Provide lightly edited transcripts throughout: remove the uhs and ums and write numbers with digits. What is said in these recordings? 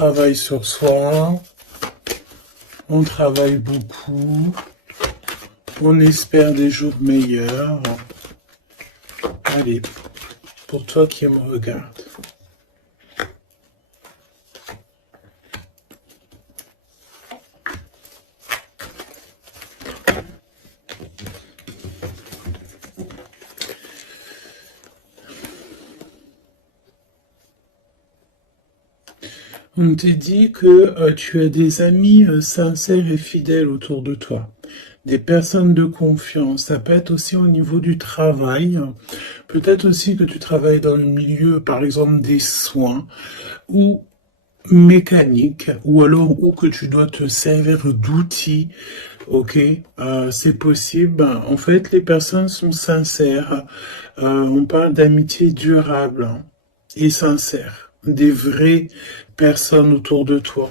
Travaille sur soi, on travaille beaucoup, on espère des jours meilleurs. Allez, pour toi qui me regarde. On te dit que tu as des amis sincères et fidèles autour de toi, des personnes de confiance. Ça peut être aussi au niveau du travail. Peut-être aussi que tu travailles dans le milieu, par exemple, des soins ou mécanique, ou alors ou que tu dois te servir d'outils. Ok, c'est possible. En fait, les personnes sont sincères. On parle d'amitié durable et sincère, des vraies personnes autour de toi.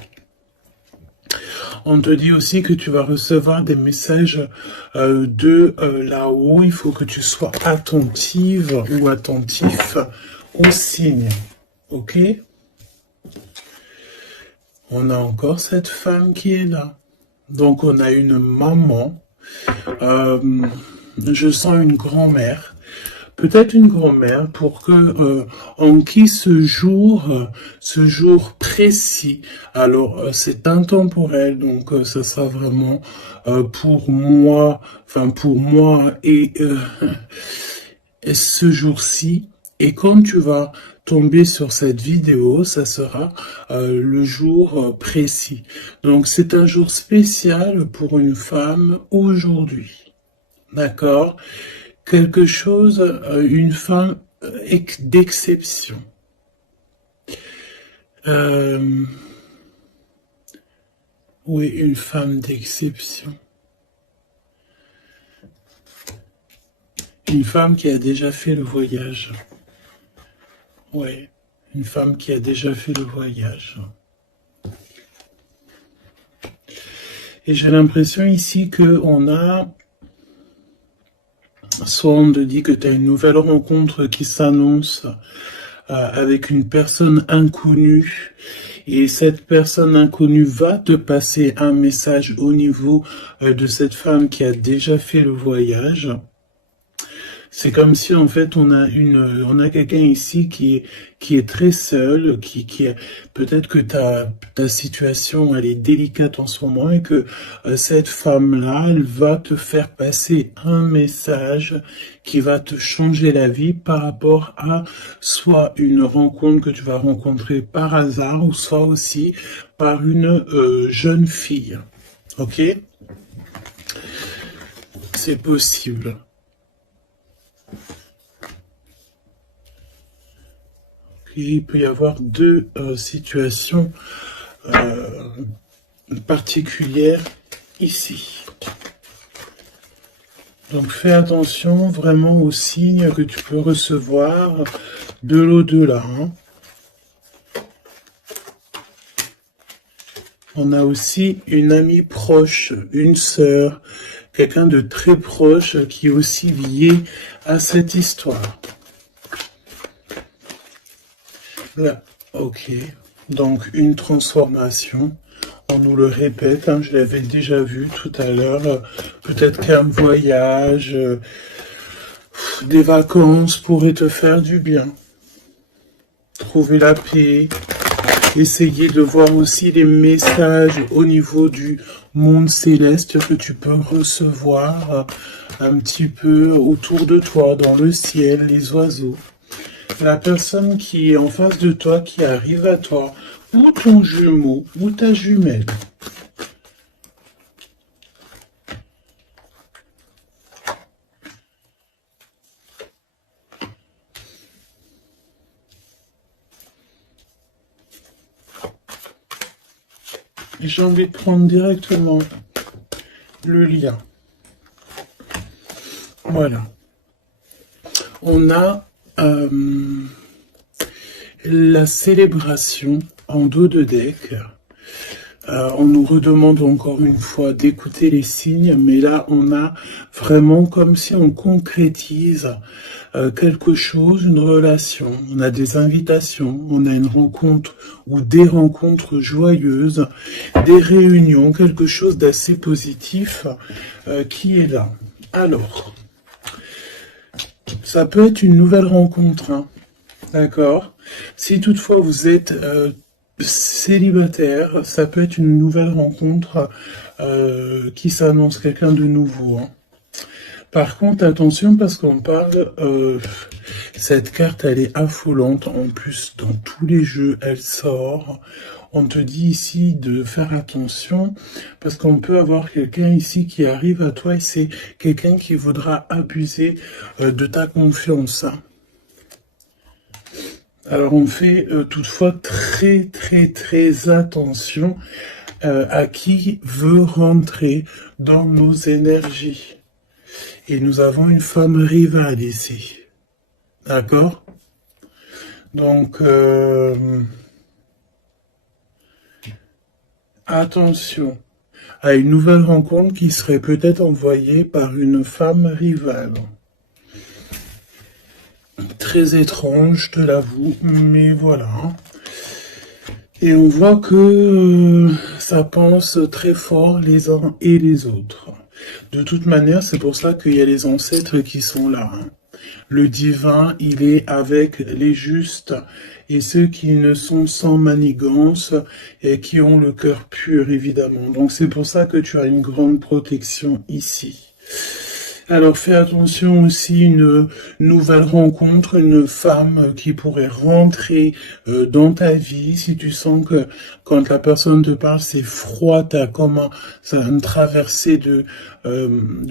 On te dit aussi que tu vas recevoir des messages de là-haut. Il faut que tu sois attentive ou attentif aux signes. Ok? On a encore cette femme qui est là. Donc on a une maman. Je sens une grand-mère. Peut-être une grand-mère pour que en qui ce jour précis. Alors c'est intemporel, donc ça sera vraiment pour moi, enfin pour moi et ce jour-ci. Et quand tu vas tomber sur cette vidéo, ça sera le jour précis. Donc c'est un jour spécial pour une femme aujourd'hui. D'accord? Quelque chose, une femme d'exception. Oui, une femme d'exception. Une femme qui a déjà fait le voyage. Oui, une femme qui a déjà fait le voyage. Et j'ai l'impression ici que on a... Soit on te dit que tu as une nouvelle rencontre qui s'annonce avec une personne inconnue et cette personne inconnue va te passer un message au niveau de cette femme qui a déjà fait le voyage. C'est comme si en fait on a quelqu'un ici qui est très seul, qui est peut-être que ta situation elle est délicate en ce moment et que cette femme-là elle va te faire passer un message qui va te changer la vie par rapport à soit une rencontre que tu vas rencontrer par hasard ou soit aussi par une jeune fille. Ok? C'est possible. Il peut y avoir deux situations particulières ici. Donc fais attention vraiment aux signes que tu peux recevoir de l'au-delà. Hein. On a aussi une amie proche, une sœur, quelqu'un de très proche qui est aussi lié à cette histoire. Là, ok. Donc une transformation. On nous le répète, hein, je l'avais déjà vu tout à l'heure. Peut-être qu'un voyage, des vacances pourraient te faire du bien. Trouver la paix. Essayer de voir aussi les messages au niveau du monde céleste que tu peux recevoir un petit peu autour de toi, dans le ciel, les oiseaux. La personne qui est en face de toi, qui arrive à toi, ou ton jumeau, ou ta jumelle. Et j'ai envie de prendre directement le lien. Voilà. On a la célébration en dos de deck On nous redemande encore une fois d'écouter les signes, mais là, on a vraiment comme si on concrétise quelque chose, une relation. On a des invitations, on a une rencontre ou des rencontres joyeuses, des réunions, quelque chose d'assez positif qui est là. Alors, ça peut être une nouvelle rencontre, hein, d'accord? Si toutefois vous êtes célibataire, ça peut être une nouvelle rencontre qui s'annonce, quelqu'un de nouveau, hein. Par contre, attention parce qu'on parle, cette carte elle est affolante, en plus dans tous les jeux elle sort. On te dit ici de faire attention parce qu'on peut avoir quelqu'un ici qui arrive à toi et c'est quelqu'un qui voudra abuser de ta confiance, hein. Alors on fait toutefois très attention à qui veut rentrer dans nos énergies. Et nous avons une femme rivale ici. D'accord? Donc, attention à une nouvelle rencontre qui serait peut-être envoyée par une femme rivale. Très étrange, je te l'avoue, mais voilà. Et on voit que ça pense très fort les uns et les autres. De toute manière, c'est pour ça qu'il y a les ancêtres qui sont là, hein. Le divin, il est avec les justes et ceux qui ne sont sans manigance et qui ont le cœur pur, évidemment. Donc c'est pour ça que tu as une grande protection ici. Alors fais attention aussi, une nouvelle rencontre, une femme qui pourrait rentrer dans ta vie. Si tu sens que quand la personne te parle, c'est froid, t'as comme une traversée de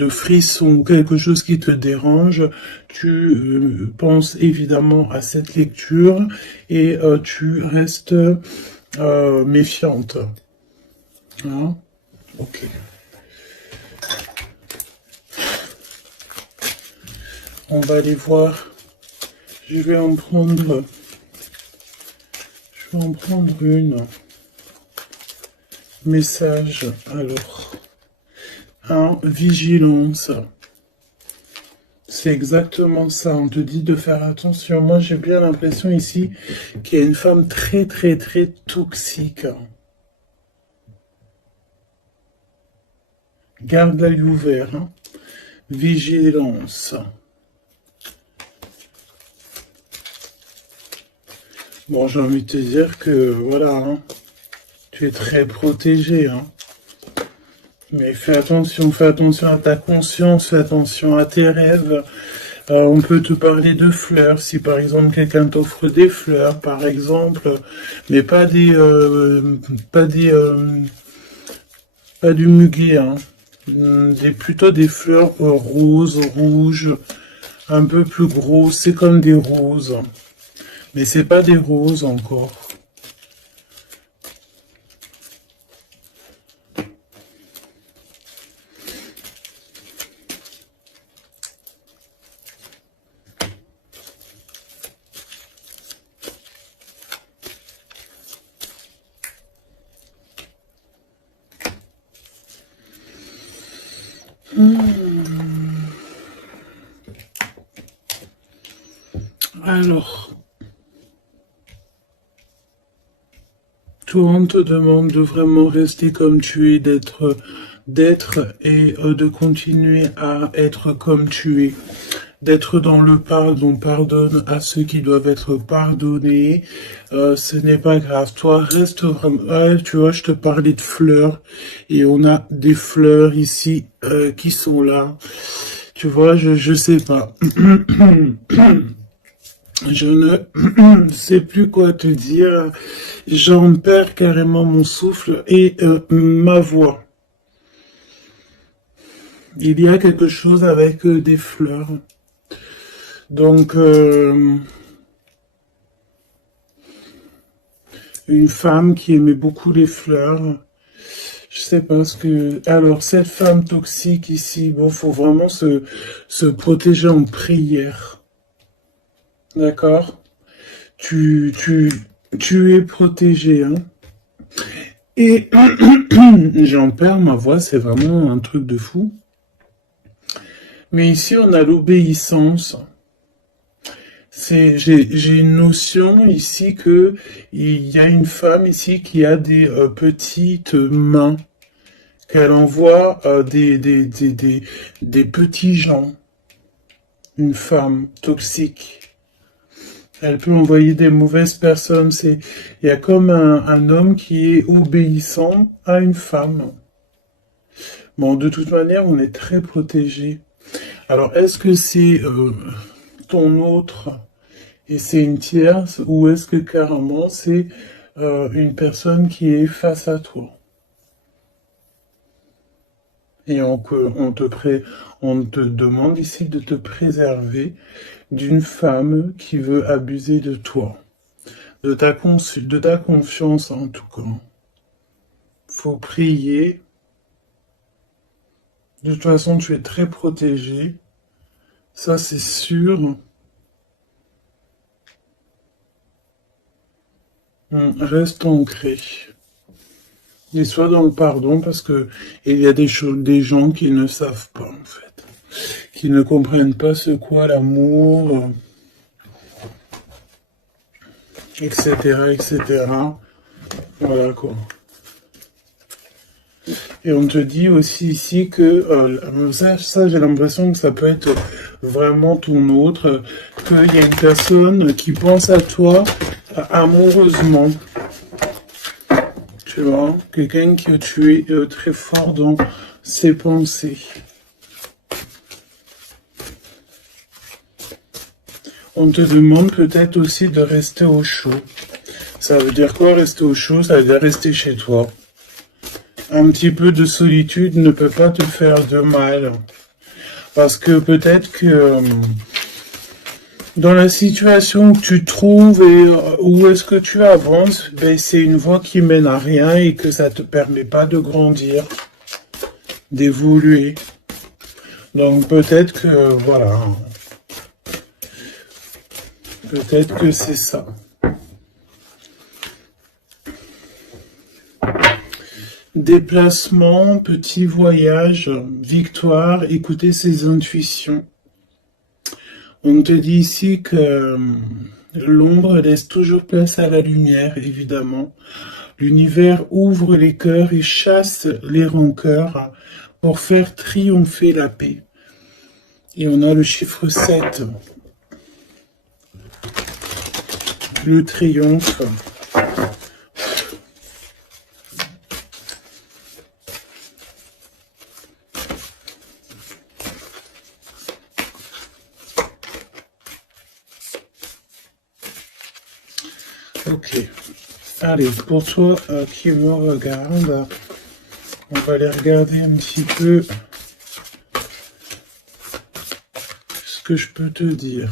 frissons, quelque chose qui te dérange, tu penses évidemment à cette lecture et tu restes méfiante. Hein? Ok. On va aller voir. Je vais en prendre une. Message. Alors. Vigilance. C'est exactement ça. On te dit de faire attention. Moi, j'ai bien l'impression ici qu'il y a une femme très toxique. Garde l'œil ouvert. Hein. Vigilance. Bon, j'ai envie de te dire que, voilà, hein, tu es très protégé, hein. Mais fais attention à ta conscience, fais attention à tes rêves. On peut te parler de fleurs, si par exemple quelqu'un t'offre des fleurs, par exemple, mais pas du muguet, hein. Plutôt des fleurs roses, rouges, un peu plus grosses, c'est comme des roses. Mais c'est pas des roses encore. Alors, toi, on te demande de vraiment rester comme tu es, d'être et de continuer à être comme tu es, d'être dans le pardon, pardonne à ceux qui doivent être pardonnés, ce n'est pas grave, toi reste vraiment, ouais, tu vois, je te parlais de fleurs, et on a des fleurs ici qui sont là, tu vois, je sais pas. Je ne sais plus quoi te dire. J'en perds carrément mon souffle et ma voix. Il y a quelque chose avec des fleurs. Donc, une femme qui aimait beaucoup les fleurs. Je sais pas ce que... Alors, cette femme toxique ici, bon, faut vraiment se protéger en prière. D'accord? Tu es protégé, hein? Et j'en perds ma voix, c'est vraiment un truc de fou. Mais ici, on a l'obéissance. J'ai une notion ici que il y a une femme ici qui a des petites mains, qu'elle envoie des petits gens. Une femme toxique. Elle peut envoyer des mauvaises personnes. Il y a comme un homme qui est obéissant à une femme. Bon, de toute manière, on est très protégé. Alors, est-ce que c'est ton autre et c'est une tierce, ou est-ce que carrément c'est une personne qui est face à toi? Et on te demande ici de te préserver d'une femme qui veut abuser de toi, de ta confiance en tout cas. Faut prier. De toute façon, tu es très protégé. Ça, c'est sûr. Reste ancré. Et sois dans le pardon parce que il y a des gens qui ne savent pas en fait, qui ne comprennent pas ce qu'est l'amour, etc., etc. Voilà quoi. Et on te dit aussi ici que ça j'ai l'impression que ça peut être vraiment ton autre, qu'il y a une personne qui pense à toi amoureusement. Tu vois, quelqu'un que tu es très fort dans ses pensées. On te demande peut-être aussi de rester au chaud. Ça veut dire quoi rester au chaud? Ça veut dire rester chez toi. Un petit peu de solitude ne peut pas te faire de mal. Parce que peut-être que dans la situation que tu trouves et où est-ce que tu avances, ben, c'est une voie qui mène à rien et que ça te permet pas de grandir, d'évoluer. Donc peut-être que, voilà, peut-être que c'est ça. Déplacement, petit voyage, victoire, écouter ses intuitions. On te dit ici que l'ombre laisse toujours place à la lumière, évidemment. L'univers ouvre les cœurs et chasse les rancœurs pour faire triompher la paix. Et on a le chiffre 7. Le triomphe. Ok. Allez, pour toi qui me regarde, on va aller regarder un petit peu ce que je peux te dire.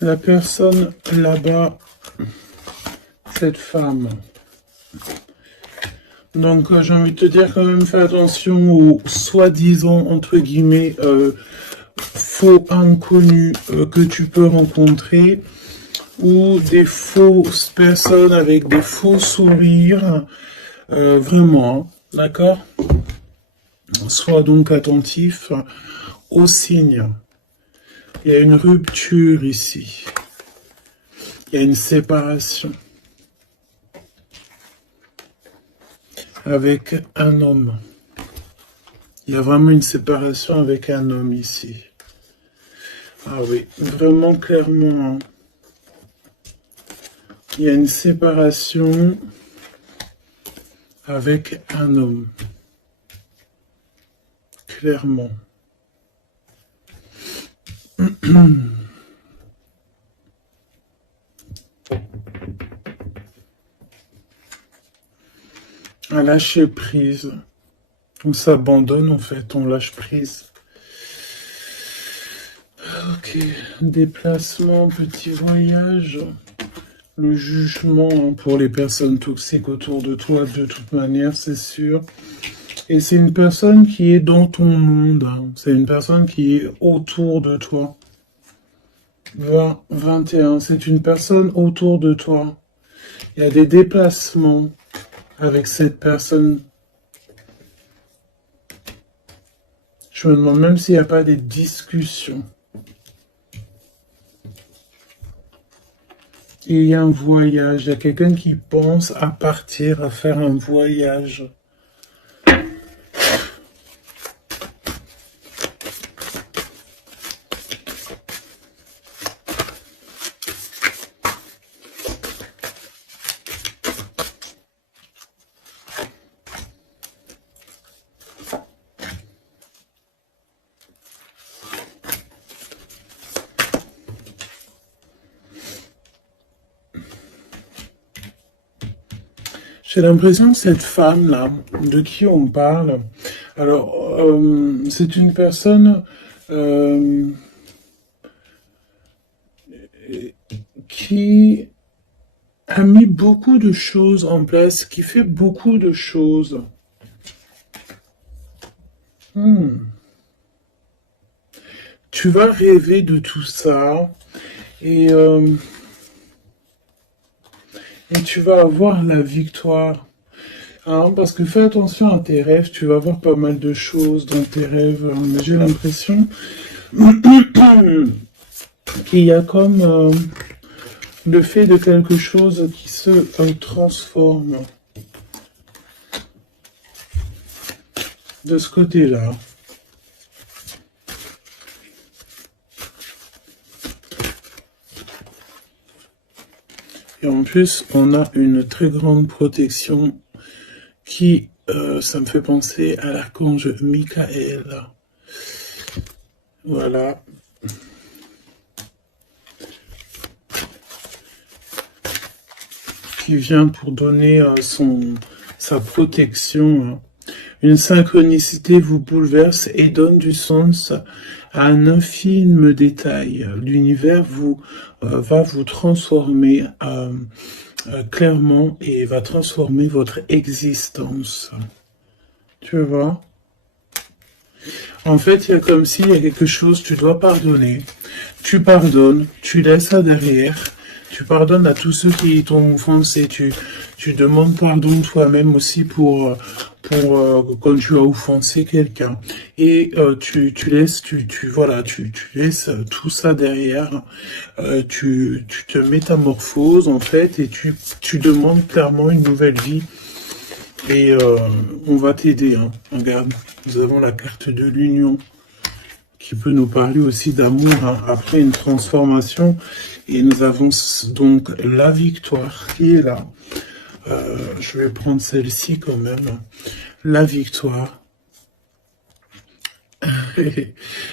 La personne là-bas, cette femme. Donc j'ai envie de te dire quand même, fais attention aux soi-disant, entre guillemets, faux inconnus que tu peux rencontrer, ou des fausses personnes avec des faux sourires, vraiment, d'accord? Sois donc attentif aux signes. Il y a une rupture ici. Il y a une séparation. Avec un homme. Il y a vraiment une séparation avec un homme ici. Ah oui, vraiment clairement. Hein. Il y a une séparation avec un homme. Clairement. À lâcher prise. On s'abandonne en fait, on lâche prise. Ok, déplacement, petit voyage. Le jugement pour les personnes toxiques autour de toi, de toute manière, c'est sûr. Et c'est une personne qui est dans ton monde, hein. C'est une personne qui est autour de toi. 20, 21, c'est une personne autour de toi. Il y a des déplacements avec cette personne. Je me demande même s'il n'y a pas des discussions. Et il y a un voyage, il y a quelqu'un qui pense à partir, à faire un voyage. J'ai l'impression que cette femme-là, de qui on parle, alors, c'est une personne qui a mis beaucoup de choses en place, qui fait beaucoup de choses. Tu vas rêver de tout ça et tu vas avoir la victoire. Hein, parce que fais attention à tes rêves, tu vas voir pas mal de choses dans tes rêves. Mais j'ai l'impression qu'il y a comme le fait de quelque chose qui se transforme de ce côté-là. Et en plus, on a une très grande protection qui, ça me fait penser à l'archange Michael. Voilà. Qui vient pour donner sa protection. Une synchronicité vous bouleverse et donne du sens à un infime détail. L'univers va vous transformer clairement et va transformer votre existence. Tu vois? En fait, il y a comme s'il y a quelque chose, tu dois pardonner. Tu pardonnes, tu laisses ça derrière. Tu pardonnes à tous ceux qui t'ont offensé. Tu demandes pardon toi-même aussi pour quand tu as offensé quelqu'un. Et tu laisses, voilà, tu laisses tout ça derrière. Tu te métamorphoses en fait et tu demandes clairement une nouvelle vie. Et on va t'aider. Hein. Regarde, nous avons la carte de l'union qui peut nous parler aussi d'amour hein, après une transformation. Et nous avons donc la victoire qui est là. Je vais prendre celle-ci quand même. La victoire.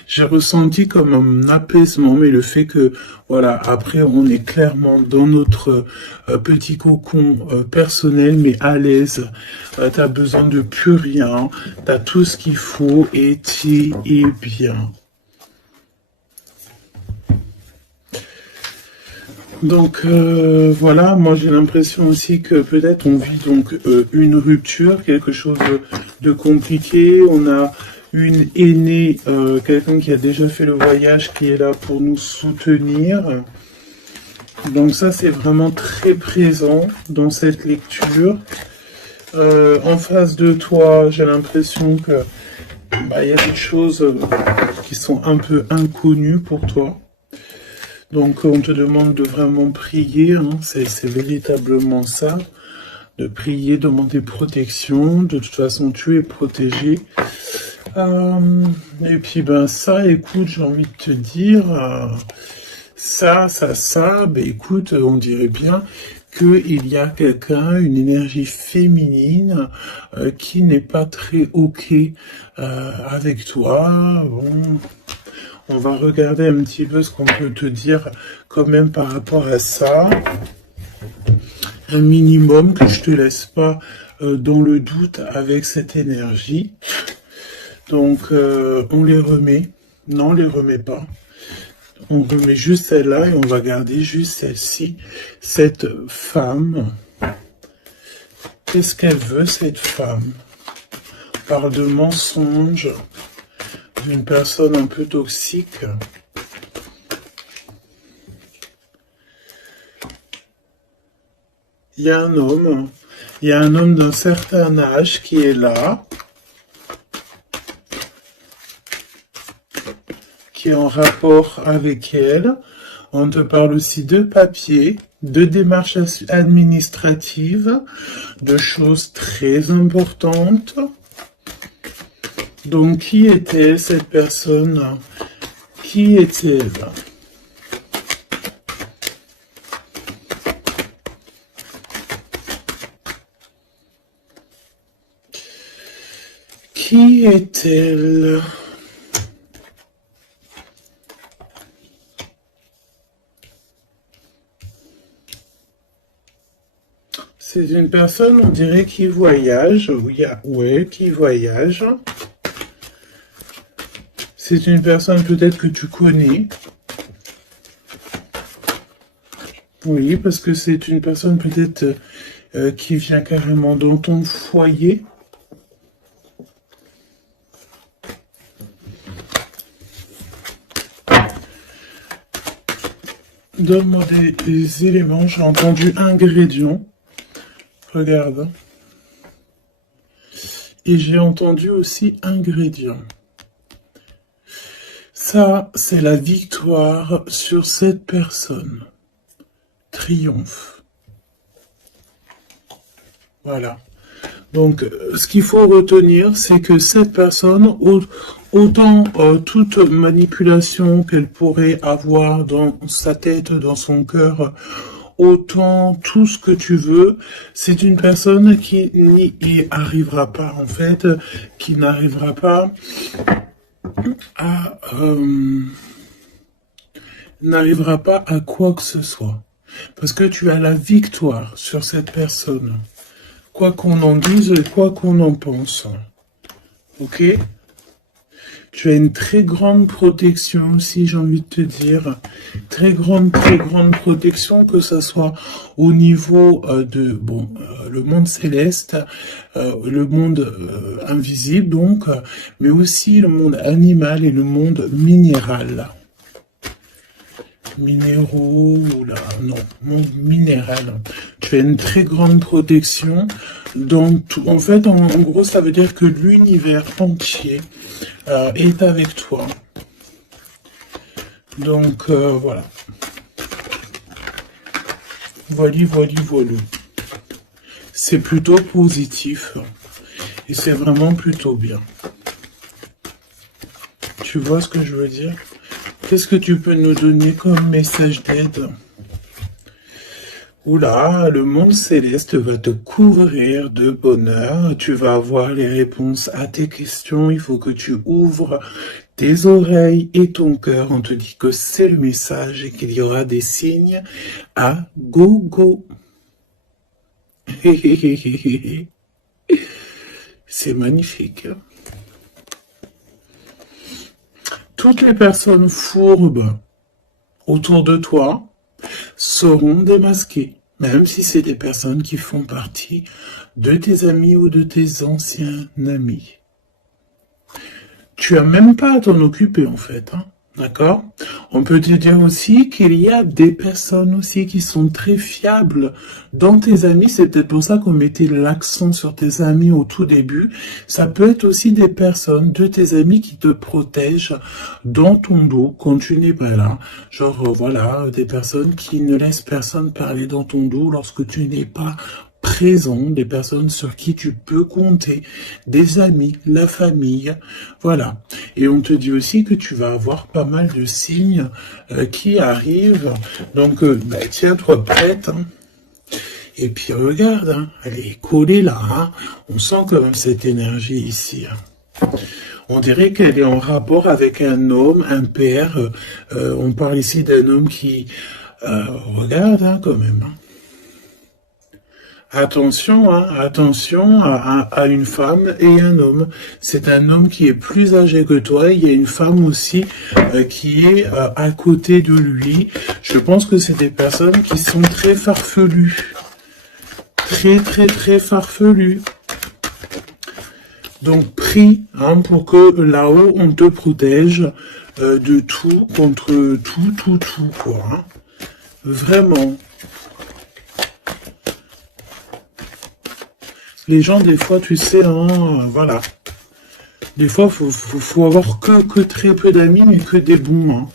J'ai ressenti comme un apaisement, mais le fait que, voilà, après on est clairement dans notre petit cocon personnel, mais à l'aise. T'as besoin de plus rien, t'as tout ce qu'il faut et tu es bien. Donc voilà, moi j'ai l'impression aussi que peut-être on vit donc une rupture, quelque chose de compliqué. On a une aînée, quelqu'un qui a déjà fait le voyage, qui est là pour nous soutenir. Donc ça c'est vraiment très présent dans cette lecture. En face de toi, j'ai l'impression que y a des choses qui sont un peu inconnues pour toi. Donc on te demande de vraiment prier, hein, c'est véritablement ça, de prier, demander protection, de toute façon tu es protégé. Et puis ça, écoute, j'ai envie de te dire, ça, écoute, on dirait bien qu'il y a quelqu'un, une énergie féminine qui n'est pas très ok avec toi. Bon. On va regarder un petit peu ce qu'on peut te dire quand même par rapport à ça. Un minimum que je te laisse pas dans le doute avec cette énergie. Donc on les remet. Non, on les remet pas. On remet juste celle-là et on va garder juste celle-ci. Cette femme. Qu'est-ce qu'elle veut cette femme? parle de mensonges, d'une personne un peu toxique. Il y a un homme d'un certain âge qui est là, qui est en rapport avec elle. On te parle aussi de papier, de démarches administratives, de choses très importantes. Donc, qui était cette personne? Qui est-elle? Qui est-elle? C'est une personne, on dirait, qui voyage. Oui, ouais, qui voyage. C'est une personne peut-être que tu connais. Oui, parce que c'est une personne peut-être qui vient carrément dans ton foyer. Donne-moi des éléments. J'ai entendu ingrédients. Regarde. Et j'ai entendu aussi ingrédients. Ça, c'est la victoire sur cette personne. Triomphe. Voilà. Donc, ce qu'il faut retenir, c'est que cette personne, autant toute manipulation qu'elle pourrait avoir dans sa tête, dans son cœur, autant tout ce que tu veux, c'est une personne qui n'y arrivera pas, en fait, qui n'arrivera pas à quoi que ce soit. Parce que tu as la victoire sur cette personne. Quoi qu'on en dise et quoi qu'on en pense. Ok? Tu as une très grande protection aussi, j'ai envie de te dire. Très grande protection, que ce soit au niveau le monde céleste, le monde invisible donc, mais aussi le monde animal et le monde minéral. Minéraux, monde minéral. Tu as une très grande protection dans tout. En fait, en gros, ça veut dire que l'univers entier est avec toi. Donc, voilà. Voilà. C'est plutôt positif. Et c'est vraiment plutôt bien. Tu vois ce que je veux dire? Qu'est-ce que tu peux nous donner comme message d'aide? Oula, le monde céleste va te couvrir de bonheur. Tu vas avoir les réponses à tes questions. Il faut que tu ouvres tes oreilles et ton cœur. On te dit que c'est le message et qu'il y aura des signes à gogo. C'est magnifique. Toutes les personnes fourbes autour de toi seront démasquées, même si c'est des personnes qui font partie de tes amis ou de tes anciens amis. Tu as même pas à t'en occuper en fait, hein, d'accord? On peut te dire aussi qu'il y a des personnes aussi qui sont très fiables dans tes amis. C'est peut-être pour ça qu'on mettait l'accent sur tes amis au tout début. Ça peut être aussi des personnes de tes amis qui te protègent dans ton dos quand tu n'es pas là. Genre, voilà, des personnes qui ne laissent personne parler dans ton dos lorsque tu n'es pas présent, des personnes sur qui tu peux compter, des amis, la famille, voilà. Et on te dit aussi que tu vas avoir pas mal de signes qui arrivent, donc tiens-toi prête, hein. Et puis regarde, hein, elle est collée là, hein. On sent quand même cette énergie ici, hein. On dirait qu'elle est en rapport avec un homme, un père, on parle ici d'un homme qui regarde, hein, quand même, hein. Attention, hein, attention à une femme et un homme. C'est un homme qui est plus âgé que toi. Il y a une femme aussi qui est à côté de lui. Je pense que c'est des personnes qui sont très farfelues. Très farfelues. Donc, prie hein, pour que là-haut, on te protège de tout, contre tout, quoi. Hein. Vraiment. Les gens, des fois, tu sais, hein, voilà. Des fois, faut avoir que très peu d'amis, mais que des bons. Hein.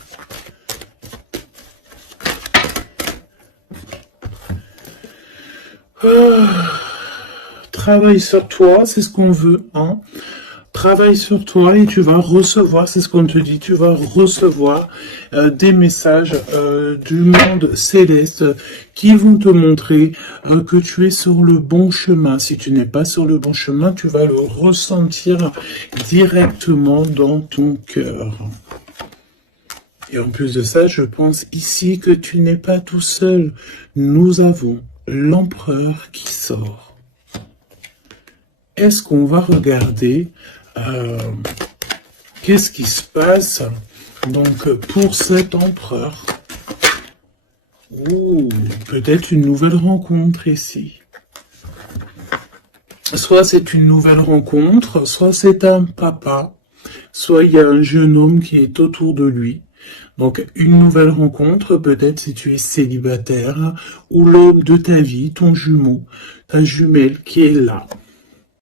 Travaille sur toi, c'est ce qu'on veut. Hein. Travaille sur toi et tu vas recevoir, c'est ce qu'on te dit, tu vas recevoir des messages du monde céleste qui vont te montrer que tu es sur le bon chemin. Si tu n'es pas sur le bon chemin, tu vas le ressentir directement dans ton cœur. Et en plus de ça, je pense ici que tu n'es pas tout seul. Nous avons l'empereur qui sort. Est-ce qu'on va regarder qu'est-ce qui se passe donc pour cet empereur? Ouh, peut-être une nouvelle rencontre ici. Soit c'est une nouvelle rencontre, soit c'est un papa, soit il y a un jeune homme qui est autour de lui. Donc une nouvelle rencontre, peut-être si tu es célibataire, ou l'homme de ta vie, ton jumeau, ta jumelle qui est là.